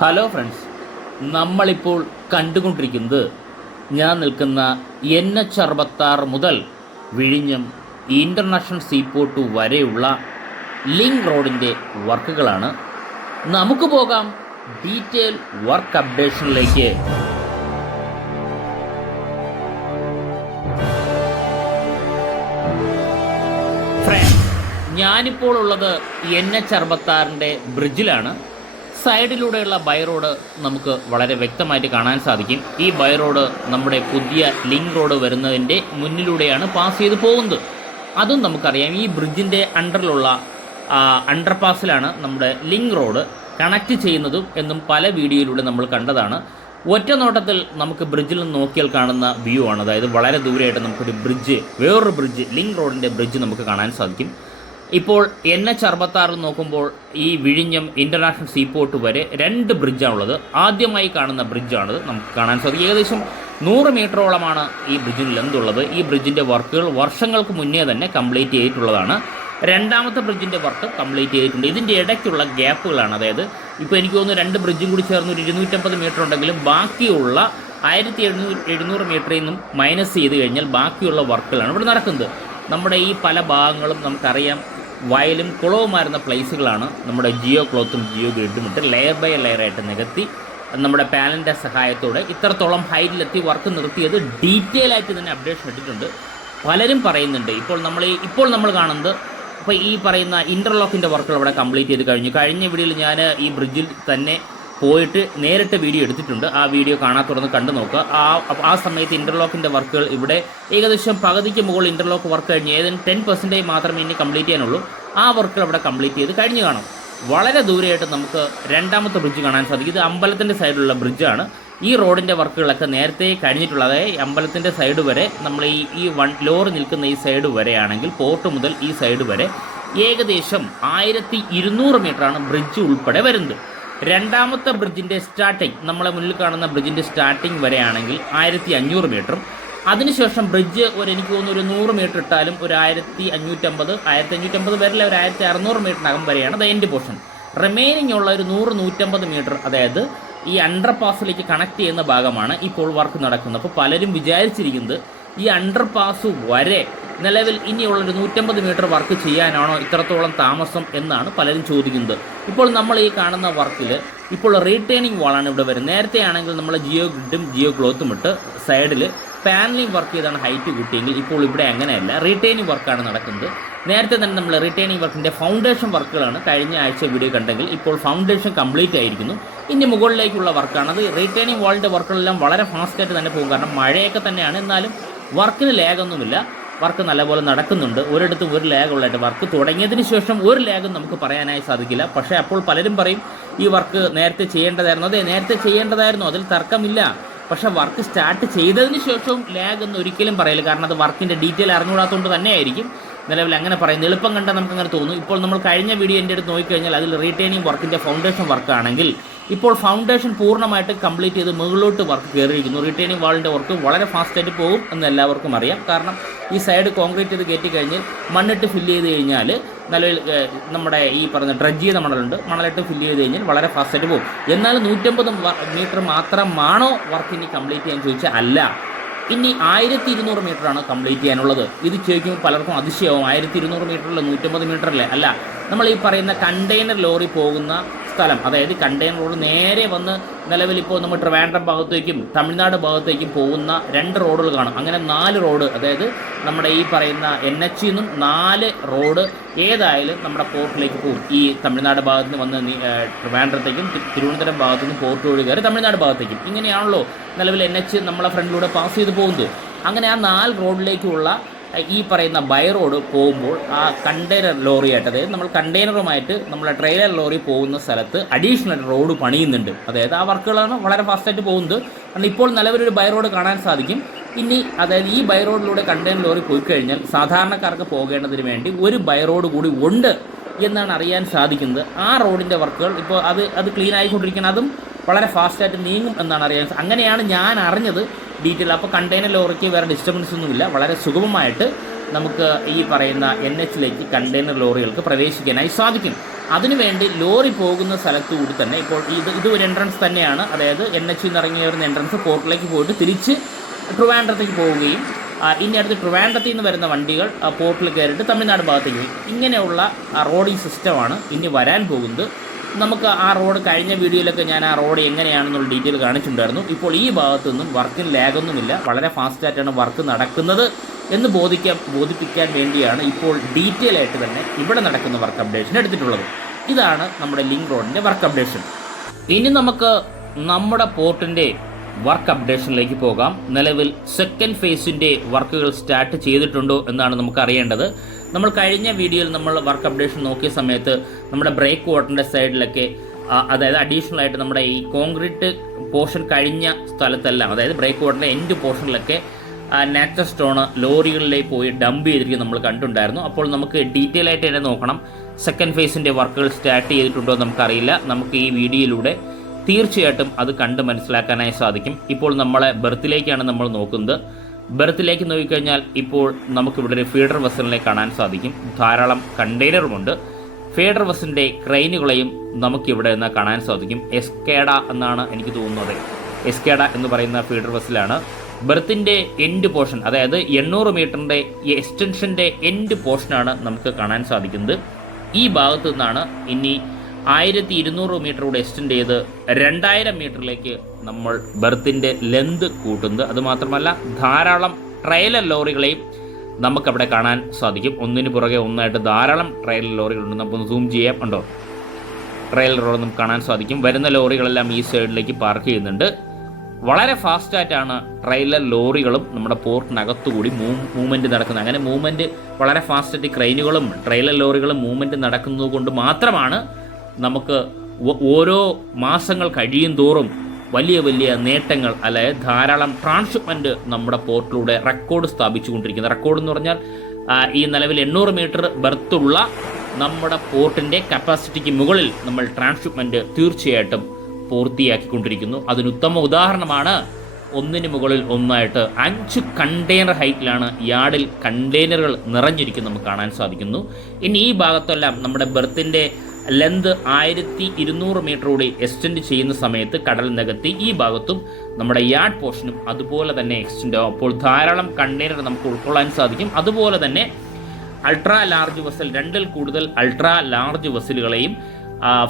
Hello friends, നമ്മളിപ്പോൾ കണ്ടുകൊണ്ടിരിക്കുന്നത് ഞാൻ നിൽക്കുന്ന NH-66 മുതൽ വിഴിഞ്ഞം ഇൻ്റർനാഷണൽ സീപോർട്ട് വരെയുള്ള ലിങ്ക് റോഡിൻ്റെ വർക്കുകളാണ്. നമുക്ക് പോകാം ഡീറ്റെയിൽ വർക്ക് അപ്ഡേഷനിലേക്ക്. ഫ്രണ്ട്സ്, ഞാനിപ്പോൾ ഉള്ളത് NH-66 ബ്രിഡ്ജിലാണ്. സൈഡിലൂടെയുള്ള ബൈ റോഡ് നമുക്ക് വളരെ വ്യക്തമായിട്ട് കാണാൻ സാധിക്കും. ഈ ബൈ റോഡ് നമ്മുടെ പുതിയ ലിങ്ക് റോഡ് വരുന്നതിൻ്റെ മുന്നിലൂടെയാണ് പാസ് ചെയ്ത് പോകുന്നത്. അതും നമുക്കറിയാം. ഈ ബ്രിഡ്ജിൻ്റെ അണ്ടറിലുള്ള അണ്ടർപാസിലാണ് നമ്മുടെ ലിങ്ക് റോഡ് കണക്ട് ചെയ്യുന്നതും എന്നും പല വീഡിയോയിലൂടെ നമ്മൾ കണ്ടതാണ്. ഒറ്റ നോട്ടത്തിൽ നമുക്ക് ബ്രിഡ്ജിൽ നിന്ന് നോക്കിയാൽ കാണുന്ന വ്യൂ ആണ്. അതായത് വളരെ ദൂരെയായിട്ട് നമുക്കൊരു ബ്രിഡ്ജ്, വേറൊരു ബ്രിഡ്ജ്, ലിങ്ക് റോഡിൻ്റെ ബ്രിഡ്ജ് നമുക്ക് കാണാൻ സാധിക്കും. ഇപ്പോൾ NH-66 നോക്കുമ്പോൾ ഈ വിഴിഞ്ഞം ഇൻ്റർനാഷണൽ സീപോർട്ട് വരെ 2 ബ്രിഡ്ജാണുള്ളത്. ആദ്യമായി കാണുന്ന ബ്രിഡ്ജാണത്. നമുക്ക് കാണാൻ സാധിക്കും ഏകദേശം 100 മീറ്ററോളമാണ് ഈ ബ്രിഡ്ജിന് ലെന്ത് ഉള്ളത്. ഈ ബ്രിഡ്ജിൻ്റെ വർക്കുകൾ വർഷങ്ങൾക്ക് മുന്നേ തന്നെ കംപ്ലീറ്റ് ചെയ്തിട്ടുള്ളതാണ്. രണ്ടാമത്തെ ബ്രിഡ്ജിൻ്റെ വർക്ക് കംപ്ലീറ്റ് ചെയ്തിട്ടുണ്ട്. ഇതിൻ്റെ ഇടയ്ക്കുള്ള ഗ്യാപ്പുകളാണ്. അതായത് ഇപ്പോൾ എനിക്ക് തോന്നുന്നു 2 ബ്രിഡ്ജും കൂടി ചേർന്ന് ഒരു 250 മീറ്റർ ഉണ്ടെങ്കിലും ബാക്കിയുള്ള 1700 മീറ്ററിൽ നിന്നും മൈനസ് ചെയ്ത് കഴിഞ്ഞാൽ ബാക്കിയുള്ള വർക്കുകളാണ് ഇവിടെ നടക്കുന്നത്. നമ്മുടെ ഈ പല ഭാഗങ്ങളും നമുക്കറിയാം വയലും കുളവുമായിരുന്ന പ്ലേസുകളാണ്. നമ്മുടെ ജിയോ ക്ലോത്തും ജിയോ ഗ്രിഡും ഇട്ട് ലെയർ ബൈ ലെയറായിട്ട് നികത്തി നമ്മുടെ പാനലിൻ്റെ സഹായത്തോടെ ഇത്രത്തോളം ഹൈറ്റിലെത്തി വർക്ക് നിർത്തിയത് ഡീറ്റെയിൽ ആയിട്ട് തന്നെ അപ്ഡേഷൻ ഇട്ടിട്ടുണ്ട്. പലരും പറയുന്നുണ്ട് ഇപ്പോൾ നമ്മൾ കാണുന്നത് ഇപ്പോൾ ഈ പറയുന്ന ഇൻ്റർലോക്കിൻ്റെ വർക്കുകൾ ഇവിടെ കംപ്ലീറ്റ് ചെയ്ത് കഴിഞ്ഞു. കഴിഞ്ഞ വീഡിയോയിൽ ഞാൻ ഈ ബ്രിഡ്ജിൽ തന്നെ പോയിട്ട് നേരിട്ട് വീഡിയോ എടുത്തിട്ടുണ്ട്. ആ വീഡിയോ കാണാത്തുറന്ന് കണ്ടു നോക്കുക. ആ സമയത്ത് ഇൻ്റർലോക്കിൻ്റെ വർക്കുകൾ ഇവിടെ ഏകദേശം പകുതിക്ക് മുകളിൽ ഇൻ്റർലോക്ക് വർക്ക് കഴിഞ്ഞ് ഏതെങ്കിലും 10% മാത്രമേ ഇനി കംപ്ലീറ്റ് ചെയ്യാനുള്ളൂ. ആ വർക്കുകൾ ഇവിടെ കംപ്ലീറ്റ് ചെയ്ത് കഴിഞ്ഞ് കാണാം. വളരെ ദൂരെയായിട്ട് നമുക്ക് രണ്ടാമത്തെ ബ്രിഡ്ജ് കാണാൻ സാധിക്കും. ഇത് അമ്പലത്തിൻ്റെ സൈഡിലുള്ള ബ്രിഡ്ജാണ്. ഈ റോഡിൻ്റെ വർക്കുകളൊക്കെ നേരത്തെ കഴിഞ്ഞിട്ടുള്ളത്. അതായത് അമ്പലത്തിൻ്റെ സൈഡ് വരെ നമ്മൾ ഈ ലോറി നിൽക്കുന്ന ഈ സൈഡ് വരെയാണെങ്കിൽ പോർട്ട് മുതൽ ഈ സൈഡ് വരെ ഏകദേശം 1200 മീറ്ററാണ് ബ്രിഡ്ജ് ഉൾപ്പെടെ വരുന്നത്. രണ്ടാമത്തെ ബ്രിഡ്ജിൻ്റെ സ്റ്റാർട്ടിങ്, നമ്മളെ മുന്നിൽ കാണുന്ന ബ്രിഡ്ജിൻ്റെ സ്റ്റാർട്ടിങ് വരെയാണെങ്കിൽ 1500 മീറ്ററും അതിനുശേഷം ബ്രിഡ്ജ് എനിക്ക് തോന്നുന്നു ഒരു 100 മീറ്റർ ഇട്ടാലും ഒരു 1550 വരില്ല, ഒരു 1600 മീറ്ററിനകം വരെയാണ് ദ എൻഡ് പോർഷൻ. റിമൈനിങ് ഉള്ള ഒരു 100-150 മീറ്റർ, അതായത് ഈ അണ്ടർപാസിലേക്ക് കണക്ട് ചെയ്യുന്ന ഭാഗമാണ് ഇപ്പോൾ വർക്ക് നടക്കുന്നത്. അപ്പോൾ പലരും വിചാരിച്ചിരിക്കുന്നത് ഈ അണ്ടർപാസ് വരെ നിലവിൽ ഇനിയുള്ളൊരു 150 മീറ്റർ വർക്ക് ചെയ്യാനാണോ ഇത്രത്തോളം താമസം എന്നാണ് പലരും ചോദിക്കുന്നത്. ഇപ്പോൾ നമ്മൾ ഈ കാണുന്ന വർക്കിൽ ഇപ്പോൾ റീറ്റെയിനിങ് വാളാണ് ഇവിടെ വരുന്നത്. നേരത്തെ ആണെങ്കിൽ നമ്മൾ ജിയോ ഗ്രിഡും ജിയോ ക്ലോത്തും ഇട്ട് സൈഡിൽ പാനലിംഗ് വർക്ക് ചെയ്താണ് ഹൈറ്റ് കൂട്ടിയെങ്കിൽ ഇപ്പോൾ ഇവിടെ അങ്ങനെയല്ല, റീറ്റെയിനിങ് വർക്കാണ് നടക്കുന്നത്. നേരത്തെ തന്നെ നമ്മൾ റീറ്റെയിനിങ് വർക്കിൻ്റെ ഫൗണ്ടേഷൻ വർക്കുകളാണ് കഴിഞ്ഞ ആഴ്ച വീഡിയോ കണ്ടെങ്കിൽ ഇപ്പോൾ ഫൗണ്ടേഷൻ കംപ്ലീറ്റ് ആയിരിക്കുന്നു. ഇനി മുകളിലേക്കുള്ള വർക്കാണ്. അത് റീറ്റെയിനിങ് വാളിൻ്റെ വർക്കുകളെല്ലാം വളരെ ഫാസ്റ്റായിട്ട് തന്നെ പോകും. കാരണം മഴയൊക്കെ തന്നെയാണ്. എന്നാലും വർക്കിന് ലാഗൊന്നുമില്ല. വർക്ക് നല്ലപോലെ നടക്കുന്നുണ്ട്. ഒരിടത്തും ഒരു ലാഗുള്ളതായിട്ട് വർക്ക് തുടങ്ങിയതിന് ശേഷം ഒരു ലാഗും നമുക്ക് പറയാനായി സാധിക്കില്ല. പക്ഷേ അപ്പോൾ പലരും പറയും ഈ വർക്ക് നേരത്തെ ചെയ്യേണ്ടതായിരുന്നു. അതെ, നേരത്തെ ചെയ്യേണ്ടതായിരുന്നു, അതിൽ തർക്കമില്ല. പക്ഷേ വർക്ക് സ്റ്റാർട്ട് ചെയ്തതിന് ശേഷവും ലാഗ് എന്ന് ഒരിക്കലും പറയില്ല. കാരണം അത് വർക്കിൻ്റെ ഡീറ്റെയിൽ അറിഞ്ഞുകൂടാത്തതുകൊണ്ട് തന്നെയായിരിക്കും നിലവിൽ അങ്ങനെ പറയുന്നത്. എളുപ്പം കണ്ടാൽ നമുക്കങ്ങനെ തോന്നും. ഇപ്പോൾ നമ്മൾ കഴിഞ്ഞ വീഡിയോ എൻ്റെ അടുത്ത് നോക്കിക്കഴിഞ്ഞാൽ അതിൽ റീറ്റെയിനിങ് വർക്കിൻ്റെ ഫൗണ്ടേഷൻ വർക്കാണെങ്കിൽ ഇപ്പോൾ ഫൗണ്ടേഷൻ പൂർണ്ണമായിട്ട് കംപ്ലീറ്റ് ചെയ്ത് മുകളിലോട്ട് വർക്ക് കയറിയിരിക്കുന്നു. റീറ്റെയിനിങ് വാളിൻ്റെ വർക്ക് വളരെ ഫാസ്റ്റായിട്ട് പോകും എന്ന് എല്ലാവർക്കും അറിയാം. കാരണം ഈ സൈഡ് കോൺക്രീറ്റ് ചെയ്ത് കയറ്റി കഴിഞ്ഞാൽ മണ്ണിട്ട് ഫില്ല് ചെയ്ത് കഴിഞ്ഞാൽ നിലവിൽ നമ്മുടെ ഈ പറഞ്ഞ ഡ്രഡ്ജ് ചെയ്ത മണലിട്ട് ഫില്ല് ചെയ്ത് കഴിഞ്ഞാൽ വളരെ ഫാസ്റ്റായിട്ട് പോകും. എന്നാൽ 150 മീറ്റർ മാത്രമാണോ വർക്ക് ഇനി കംപ്ലീറ്റ് ചെയ്യാൻ ചോദിച്ചാൽ അല്ല. ഇനി 1200 മീറ്ററാണ് കംപ്ലീറ്റ് ചെയ്യാനുള്ളത്. ഇത് ചോദിക്കുമ്പോൾ പലർക്കും അതിശയവും. 1200 മീറ്ററിൽ 150 മീറ്ററല്ലേ? അല്ല, നമ്മൾ ഈ പറയുന്ന കണ്ടെയ്നർ ലോറി പോകുന്ന സ്ഥലം, അതായത് കണ്ടെയ്നർ റോഡ് നേരെ വന്ന് നിലവിലിപ്പോൾ നമ്മൾ ട്രിവാൻഡ്രം ഭാഗത്തേക്കും തമിഴ്നാട് ഭാഗത്തേക്കും പോകുന്ന 2 റോഡുകൾ കാണും. അങ്ങനെ 4 റോഡ്, അതായത് നമ്മുടെ ഈ പറയുന്ന NH നിന്നും 4 റോഡ് ഏതായാലും നമ്മുടെ പോർട്ടിലേക്ക് പോകും. ഈ തമിഴ്നാട് ഭാഗത്ത് നിന്ന് വന്ന് ട്രിവാൻഡ്രത്തേക്കും തിരുവനന്തപുരം ഭാഗത്തു നിന്ന് പോർട്ട് വഴി കയറി തമിഴ്നാട് ഭാഗത്തേക്കും ഇങ്ങനെയാണല്ലോ നിലവിൽ NH നമ്മളെ ഫ്രണ്ടിലൂടെ പാസ് ചെയ്ത് പോകുന്നത്. അങ്ങനെ ആ 4 റോഡിലേക്കുള്ള ഈ പറയുന്ന ബൈ റോഡ് പോകുമ്പോൾ ആ കണ്ടെയ്നർ ലോറിയായിട്ട്, അതായത് നമ്മൾ കണ്ടെയ്നറുമായിട്ട് നമ്മളെ ട്രെയിലർ ലോറി പോകുന്ന സ്ഥലത്ത് അഡീഷണൽ റോഡ് പണിയുന്നുണ്ട്. അതായത് ആ വർക്കുകളാണ് വളരെ ഫാസ്റ്റായിട്ട് പോകുന്നത്. കാരണം ഇപ്പോൾ നിലവിലൊരു ബൈ റോഡ് കാണാൻ സാധിക്കും. ഇനി അതായത് ഈ ബൈ റോഡിലൂടെ കണ്ടെയ്നർ ലോറി പോയി കഴിഞ്ഞാൽ സാധാരണക്കാർക്ക് പോകേണ്ടതിന് വേണ്ടി ഒരു ബൈ റോഡ് കൂടി ഉണ്ട് എന്നാണ് അറിയാൻ സാധിക്കുന്നത്. ആ റോഡിൻ്റെ വർക്കുകൾ ഇപ്പോൾ അത് ക്ലീൻ ആയിക്കൊണ്ടിരിക്കണം. അതും വളരെ ഫാസ്റ്റായിട്ട് നീങ്ങും എന്നാണ് അറിയാൻ. അങ്ങനെയാണ് ഞാൻ അറിഞ്ഞത് ഡീറ്റെയിൽ. അപ്പോൾ കണ്ടെയ്നർ ലോറിക്ക് വേറെ ഡിസ്റ്റർബൻസ് ഒന്നുമില്ല. വളരെ സുഗമമായിട്ട് നമുക്ക് ഈ പറയുന്ന NH-ലേക്ക് കണ്ടെയ്നർ ലോറികൾക്ക് പ്രവേശിക്കാനായി സാധിക്കും. അതിനുവേണ്ടി ലോറി പോകുന്ന സ്ഥലത്തു കൂടി തന്നെ ഇപ്പോൾ ഇത് ഒരു എൻട്രൻസ് തന്നെയാണ്. അതായത് NH ഇറങ്ങി വരുന്ന എൻട്രൻസ് പോർട്ടിലേക്ക് പോയിട്ട് തിരിച്ച് ട്രിവാൻഡ്രത്തേക്ക് പോവുകയും ഇനി അടുത്ത് ട്രിവാൻഡ്രത്തിൽ നിന്ന് വരുന്ന വണ്ടികൾ പോർട്ടിൽ കയറിയിട്ട് തമിഴ്നാട് ഭാഗത്തേക്ക് പോയി. ഇങ്ങനെയുള്ള റോഡിങ് സിസ്റ്റമാണ് ഇനി വരാൻ പോകുന്നത്. നമുക്ക് ആ റോഡ് കഴിഞ്ഞ വീഡിയോയിലൊക്കെ ഞാൻ ആ റോഡ് എങ്ങനെയാണെന്നുള്ള ഡീറ്റെയിൽ കാണിച്ചിട്ടുണ്ടായിരുന്നു. ഇപ്പോൾ ഈ ഭാഗത്തു നിന്നും വർക്കിന് ലാഗൊന്നുമില്ല, വളരെ ഫാസ്റ്റായിട്ടാണ് വർക്ക് നടക്കുന്നത് എന്ന് ബോധിപ്പിക്കാൻ വേണ്ടിയാണ് ഇപ്പോൾ ഡീറ്റെയിൽ ആയിട്ട് തന്നെ ഇവിടെ നടക്കുന്ന വർക്ക് അപ്ഡേഷൻ എടുത്തിട്ടുള്ളത്. ഇതാണ് നമ്മുടെ ലിങ്ക് റോഡിൻ്റെ വർക്ക് അപ്ഡേഷൻ. ഇനി നമുക്ക് നമ്മുടെ പോർട്ടിൻ്റെ വർക്ക് അപ്ഡേഷനിലേക്ക് പോകാം. നിലവിൽ സെക്കൻഡ് ഫേസിൻ്റെ വർക്കുകൾ സ്റ്റാർട്ട് ചെയ്തിട്ടുണ്ടോ എന്നാണ് നമുക്ക് അറിയേണ്ടത്. നമ്മൾ കഴിഞ്ഞ വീഡിയോയിൽ നമ്മൾ വർക്ക് അപ്ഡേഷൻ നോക്കിയ സമയത്ത് നമ്മുടെ ബ്രേക്ക് വാട്ടറിൻ്റെ സൈഡിലൊക്കെ അതായത് അഡീഷണൽ ആയിട്ട് നമ്മുടെ ഈ കോൺക്രീറ്റ് പോർഷൻ കഴിഞ്ഞ സ്ഥലത്തെല്ലാം, അതായത് ബ്രേക്ക് വാട്ടറിൻ്റെ എൻഡ് പോർഷനിലൊക്കെ നാച്ചുറൽ സ്റ്റോൺ ലോറികളിലേക്ക് പോയി ഡംപ് ചെയ്തിരിക്കും നമ്മൾ കണ്ടിട്ടുണ്ടായിരുന്നു. അപ്പോൾ നമുക്ക് ഡീറ്റെയിൽ ആയിട്ട് തന്നെ നോക്കണം. സെക്കൻഡ് ഫേസിൻ്റെ വർക്കുകൾ സ്റ്റാർട്ട് ചെയ്തിട്ടുണ്ടോ നമുക്കറിയില്ല. നമുക്ക് ഈ വീഡിയോയിലൂടെ തീർച്ചയായിട്ടും അത് കണ്ട് മനസ്സിലാക്കാനായി സാധിക്കും. ഇപ്പോൾ നമ്മളെ ബെർത്തിലേക്കാണ് നമ്മൾ നോക്കുന്നത്. ബെർത്തിലേക്ക് നോക്കിക്കഴിഞ്ഞാൽ ഇപ്പോൾ നമുക്കിവിടെ ഒരു ഫീഡർ വെസലിനെ കാണാൻ സാധിക്കും. ധാരാളം കണ്ടെയ്നറുമുണ്ട്. ഫീഡർ വെസലിൻ്റെ ക്രെയിനുകളെയും നമുക്കിവിടെ നിന്ന് കാണാൻ സാധിക്കും. എസ്കേഡ എന്നാണ് എനിക്ക് തോന്നുന്നത്. എസ്കേഡ എന്ന് പറയുന്ന ഫീഡർ വെസലാണ്. ബെർത്തിൻ്റെ എൻഡ് പോർഷൻ, അതായത് 800 മീറ്ററിൻ്റെ എക്സ്റ്റൻഷൻ്റെ എൻഡ് പോർഷനാണ് നമുക്ക് കാണാൻ സാധിക്കുന്നത്. ഈ ഭാഗത്തു നിന്നാണ് ഇനി 1200 മീറ്റർ കൂടെ എക്സ്റ്റെൻഡ് ചെയ്ത് 2000 മീറ്ററിലേക്ക് നമ്മൾ ബെർത്തിൻ്റെ ലെന്ത് കൂട്ടുന്നത്. അതുമാത്രമല്ല ധാരാളം ട്രെയിലർ ലോറികളെയും നമുക്കവിടെ കാണാൻ സാധിക്കും. ഒന്നിന് പുറകെ ഒന്നായിട്ട് ധാരാളം ട്രെയിലർ ലോറികളുണ്ട്. നമുക്കൊന്ന് സൂം ചെയ്യാം. ഉണ്ടോ, ട്രെയിലർ റോഡ് നമുക്ക് കാണാൻ സാധിക്കും. വരുന്ന ലോറികളെല്ലാം ഈ സൈഡിലേക്ക് പാർക്ക് ചെയ്യുന്നുണ്ട്. വളരെ ഫാസ്റ്റായിട്ടാണ് ട്രെയിലർ ലോറികളും നമ്മുടെ പോർട്ടിനകത്തുകൂടി മൂവ്മെൻറ്റ് നടക്കുന്നത്. അങ്ങനെ മൂവ്മെൻറ്റ് വളരെ ഫാസ്റ്റായിട്ട് ക്രെയിനുകളും ട്രെയിലർ ലോറികളും മൂവ്മെൻറ്റ് നടക്കുന്നത് കൊണ്ട് മാത്രമാണ് നമുക്ക് ഓരോ മാസങ്ങൾ കഴിയും തോറും വലിയ വലിയ നേട്ടങ്ങൾ, അതായത് ധാരാളം ട്രാൻസ്ഷിപ്മെൻറ്റ് നമ്മുടെ പോർട്ടിലൂടെ റെക്കോർഡ് സ്ഥാപിച്ചുകൊണ്ടിരിക്കുന്നത്. റെക്കോർഡ് എന്ന് പറഞ്ഞാൽ ഈ നിലവിൽ 800 മീറ്റർ ബെർത്തുള്ള നമ്മുടെ പോർട്ടിൻ്റെ കപ്പാസിറ്റിക്ക് മുകളിൽ നമ്മൾ ട്രാൻസ്ഷിപ്മെൻറ്റ് തീർച്ചയായിട്ടും പൂർത്തിയാക്കിക്കൊണ്ടിരിക്കുന്നു. അതിനുത്തമ ഉദാഹരണമാണ് ഒന്നിന് മുകളിൽ ഒന്നായിട്ട് 5 കണ്ടെയ്നർ ഹൈറ്റിലാണ് യാർഡിൽ കണ്ടെയ്നറുകൾ നിറഞ്ഞിരിക്കുന്നത് നമുക്ക് കാണാൻ സാധിക്കുന്നു. ഇനി ഈ ഭാഗത്തെല്ലാം നമ്മുടെ ബെർത്തിൻ്റെ ലെന്ത് 1200 മീറ്റർ കൂടി എക്സ്റ്റെൻഡ് ചെയ്യുന്ന സമയത്ത് കടൽ നികത്തി ഈ ഭാഗത്തും നമ്മുടെ യാർഡ് പോർഷനും അതുപോലെ തന്നെ എക്സ്റ്റെൻഡ് ആവും. അപ്പോൾ ധാരാളം കണ്ടെയ്നർ നമുക്ക് ഉൾക്കൊള്ളാൻ സാധിക്കും. അതുപോലെ തന്നെ അൾട്രാ ലാർജ് വെസൽ, 2ൽ കൂടുതൽ അൾട്രാ ലാർജ് വെസലുകളെയും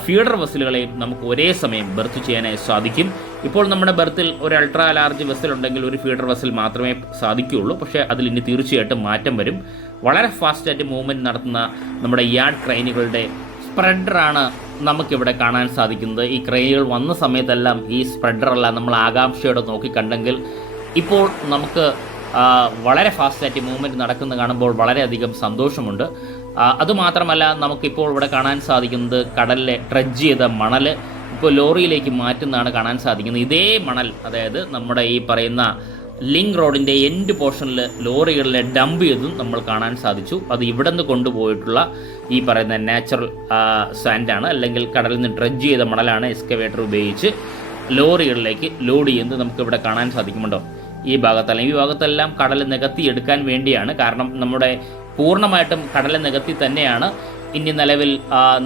ഫീഡർ വെസലുകളെയും നമുക്ക് ഒരേ സമയം ബെർത്ത് ചെയ്യാനായി സാധിക്കും. ഇപ്പോൾ നമ്മുടെ ബെർത്തിൽ ഒരു അൾട്രാ ലാർജ് വെസൽ ഉണ്ടെങ്കിൽ ഒരു ഫീഡർ വെസൽ മാത്രമേ സാധിക്കുകയുള്ളൂ. പക്ഷേ അതിൽ ഇനി തീർച്ചയായിട്ടും മാറ്റം വരും. വളരെ ഫാസ്റ്റായിട്ട് മൂവ്മെൻറ്റ് നടത്തുന്ന നമ്മുടെ യാർഡ് ക്രെയിനുകളുടെ സ്പ്രെഡറാണ് നമുക്കിവിടെ കാണാൻ സാധിക്കുന്നത്. ഈ ക്രെയിനുകൾ വന്ന സമയത്തെല്ലാം ഈ സ്പ്രെഡറെല്ലാം നമ്മൾ ആകാംക്ഷയോടെ നോക്കിക്കണ്ടെങ്കിൽ ഇപ്പോൾ നമുക്ക് വളരെ ഫാസ്റ്റായിട്ട് മൂവ്മെൻറ്റ് നടക്കുന്നത് കാണുമ്പോൾ വളരെയധികം സന്തോഷമുണ്ട്. അതുമാത്രമല്ല നമുക്കിപ്പോൾ ഇവിടെ കാണാൻ സാധിക്കുന്നത് കടലിലെ ട്രഡ്ജ് ചെയ്ത മണൽ ഇപ്പോൾ ലോറിയിലേക്ക് മാറ്റുന്നതാണ് കാണാൻ സാധിക്കുന്നത്. ഇതേ മണൽ, അതായത് നമ്മുടെ ഈ പറയുന്ന ലിങ്ക് റോഡിൻ്റെ എൻഡ് പോർഷനിൽ ലോറികളിലെ ഡംപ് ചെയ്തും നമ്മൾ കാണാൻ സാധിച്ചു. അത് ഇവിടെ നിന്ന് കൊണ്ടുപോയിട്ടുള്ള ഈ പറയുന്ന നാച്ചുറൽ സാൻഡാണ്, അല്ലെങ്കിൽ കടലിൽ നിന്ന് ട്രഡ്ജ് ചെയ്ത മണലാണ് എക്സ്കവേറ്റർ ഉപയോഗിച്ച് ലോറികളിലേക്ക് ലോഡ് ചെയ്യുന്നത് നമുക്കിവിടെ കാണാൻ സാധിക്കുന്നുണ്ടോ. ഈ ഭാഗത്തെല്ലാം കടൽ നികത്തി എടുക്കാൻ വേണ്ടിയാണ്. കാരണം നമ്മുടെ പൂർണ്ണമായിട്ടും കടൽ നികത്തി തന്നെയാണ് ഇനി നിലവിൽ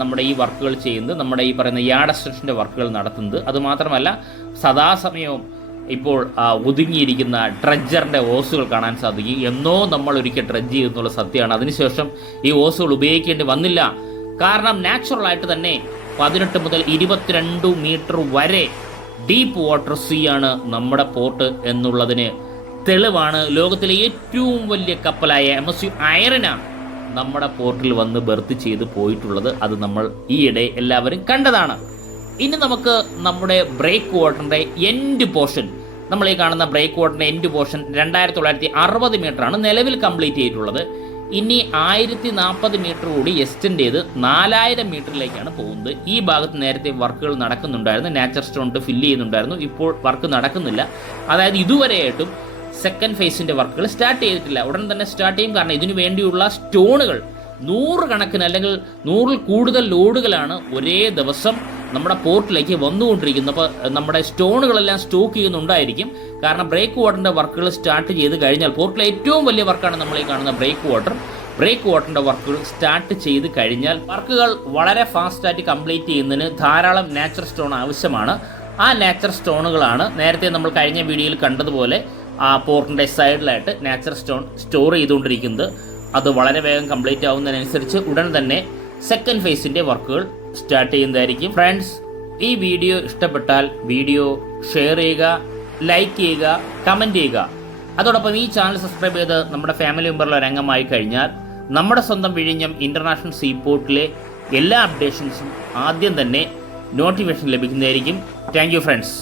നമ്മുടെ ഈ വർക്കുകൾ ചെയ്യുന്നത്, നമ്മുടെ ഈ പറയുന്ന യാർഡ് എക്സ്റ്റൻഷൻ്റെ വർക്കുകൾ നടത്തുന്നത്. അതുമാത്രമല്ല സദാസമയവും ഇപ്പോൾ ഒതുങ്ങിയിരിക്കുന്ന ട്രഡ്ജറിൻ്റെ ഓസുകൾ കാണാൻ സാധിക്കും. എന്നോ നമ്മൾ ഒരിക്കൽ ട്രഡ്ജ് ചെയ്യുന്നുള്ള സത്യമാണ്. അതിനുശേഷം ഈ ഓസുകൾ ഉപയോഗിക്കേണ്ടി വന്നില്ല. കാരണം നാച്ചുറലായിട്ട് തന്നെ 18 മുതൽ 22 മീറ്റർ വരെ ഡീപ്പ് വാട്ടർ സീ ആണ് നമ്മുടെ പോർട്ട് എന്നുള്ളതിന് തെളിവാണ്. ലോകത്തിലെ ഏറ്റവും വലിയ കപ്പലായ MSC ഐറന നമ്മുടെ പോർട്ടിൽ വന്ന് ബെർത്ത് ചെയ്ത് പോയിട്ടുള്ളത്. അത് നമ്മൾ ഈയിടെ എല്ലാവരും കണ്ടതാണ്. ഇനി നമുക്ക് നമ്മുടെ ബ്രേക്ക് വാട്ടറിൻ്റെ എൻഡ് പോർഷൻ, നമ്മൾ ഈ കാണുന്ന ബ്രേക്ക് വാട്ടറിൻ്റെ എൻഡ് പോർഷൻ 2960 മീറ്ററാണ് നിലവിൽ കംപ്ലീറ്റ് ചെയ്തിട്ടുള്ളത്. ഇനി 1040 മീറ്റർ കൂടി എക്സ്റ്റെൻഡ് ചെയ്ത് 4000 മീറ്ററിലേക്കാണ് പോകുന്നത്. ഈ ഭാഗത്ത് നേരത്തെ വർക്കുകൾ നടക്കുന്നുണ്ടായിരുന്നു, നാച്ചുറൽ സ്റ്റോൺ ഫില്ല് ചെയ്യുന്നുണ്ടായിരുന്നു. ഇപ്പോൾ വർക്ക് നടക്കുന്നില്ല. അതായത് ഇതുവരെയായിട്ടും സെക്കൻഡ് ഫേസിൻ്റെ വർക്കുകൾ സ്റ്റാർട്ട് ചെയ്തിട്ടില്ല. ഉടൻ തന്നെ സ്റ്റാർട്ട് ചെയ്യും. കാരണം ഇതിനു വേണ്ടിയുള്ള സ്റ്റോണുകൾ 100 കണക്കിന് അല്ലെങ്കിൽ 100ൽ കൂടുതൽ ലോഡുകളാണ് ഒരേ ദിവസം നമ്മുടെ പോർട്ടിലേക്ക് വന്നുകൊണ്ടിരിക്കുന്നത്. അപ്പോൾ നമ്മുടെ സ്റ്റോണുകളെല്ലാം സ്റ്റോക്ക് ചെയ്യുന്നുണ്ടായിരിക്കും. കാരണം ബ്രേക്ക് വാട്ടറിൻ്റെ വർക്കുകൾ സ്റ്റാർട്ട് ചെയ്ത് കഴിഞ്ഞാൽ പോർട്ടിലെ ഏറ്റവും വലിയ വർക്കാണ് നമ്മൾ ഈ കാണുന്ന ബ്രേക്ക് വാട്ടർ. ബ്രേക്ക് വാട്ടറിൻ്റെ വർക്കുകൾ സ്റ്റാർട്ട് ചെയ്ത് കഴിഞ്ഞാൽ വർക്കുകൾ വളരെ ഫാസ്റ്റായിട്ട് കംപ്ലീറ്റ് ചെയ്യുന്നതിന് ധാരാളം നാച്ചുറൽ സ്റ്റോൺ ആവശ്യമാണ്. ആ നാച്ചുറൽ സ്റ്റോണുകളാണ് നേരത്തെ നമ്മൾ കഴിഞ്ഞ വീഡിയോയിൽ കണ്ടതുപോലെ ആ പോർട്ടിൻ്റെ സൈഡിലായിട്ട് നാച്ചുറൽ സ്റ്റോൺ സ്റ്റോർ ചെയ്തുകൊണ്ടിരിക്കുന്നത്. അത് വളരെ വേഗം കംപ്ലീറ്റ് ആവുന്നതിനനുസരിച്ച് ഉടൻ തന്നെ സെക്കൻഡ് ഫേസിൻ്റെ വർക്കുകൾ സ്റ്റാർട്ട് ചെയ്യുന്നതായിരിക്കും. ഫ്രണ്ട്സ്, ഈ വീഡിയോ ഇഷ്ടപ്പെട്ടാൽ വീഡിയോ ഷെയർ ചെയ്യുക, ലൈക്ക് ചെയ്യുക, കമൻറ്റ് ചെയ്യുക. അതോടൊപ്പം ഈ ചാനൽ സബ്സ്ക്രൈബ് ചെയ്ത് നമ്മുടെ ഫാമിലി മെമ്പറിൽ ഒരു അംഗമായി കഴിഞ്ഞാൽ നമ്മുടെ സ്വന്തം വിഴിഞ്ഞം ഇൻ്റർനാഷണൽ സീപോർട്ടിലെ എല്ലാ അപ്ഡേഷൻസും ആദ്യം തന്നെ നോട്ടിഫിക്കേഷൻ ലഭിക്കുന്നതായിരിക്കും. Thank you friends.